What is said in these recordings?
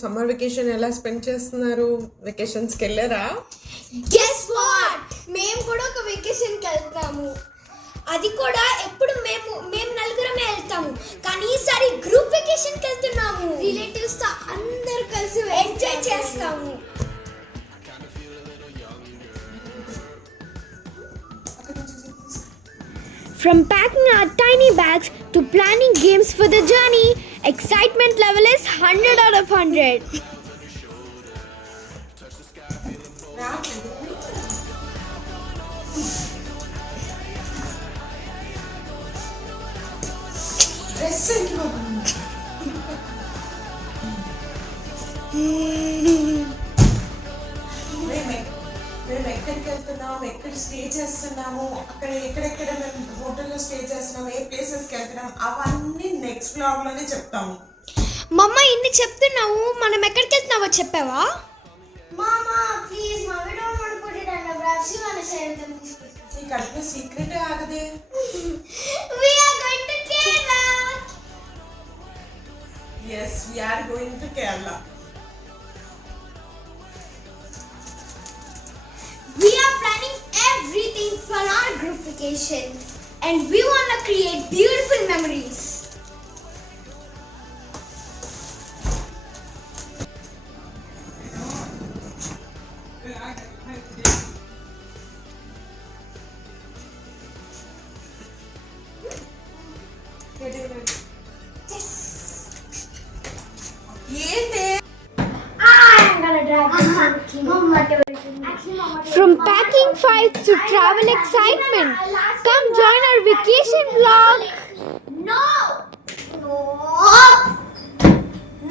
Summer vacation ఎలా స్పెండ్ చేస్తున్నారు? వెకేషన్స్కి వెళ్ళారా? గెస్ వాట్, మేము కూడా ఒక వెకేషన్కి వెళ్తాము. అది కూడా ఎప్పుడు మేము నలుగురమే వెళ్తాము, కానీ ఈసారి గ్రూప్ వెకేషన్కి వెళ్తున్నాము. రిలేటివ్స్తో అందరూ కలిసి ఎంజాయ్ చేస్తాము. From packing our tiny bags to planning games for the journey, excitement level is 100 out of 100. మేము ఎక్కడికి వెళ్తున్నాము, ఎక్కడ స్టే చేస్తున్నాము, అక్కడ ఎక్కడెక్కడ మేము హోటల్లో స్టే చేస్తున్నాము, ఏ ప్లేసెస్కి వెళ్తున్నాము, అవన్నీ నెక్స్ట్ బ్లాగ్లోనే చెప్తాము. మమ్మ ఇన్ని చెప్తున్నావు, మనం ఎక్కడికి వెళ్తున్నావో చెప్పావా? ఈ కడుపు సీక్రెట్ ఆగదే. Yes, we are going to Kerala. We are planning everything for our group vacation and we want to create beautiful memories. From packing files to travel excitement, come join our vacation vlog. No! No!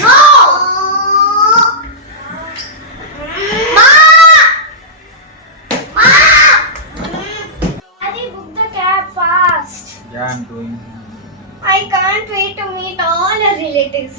No! Ma! Ma! Adi, book the cab fast. Yeah, I'm doing. I can't wait to meet all our relatives.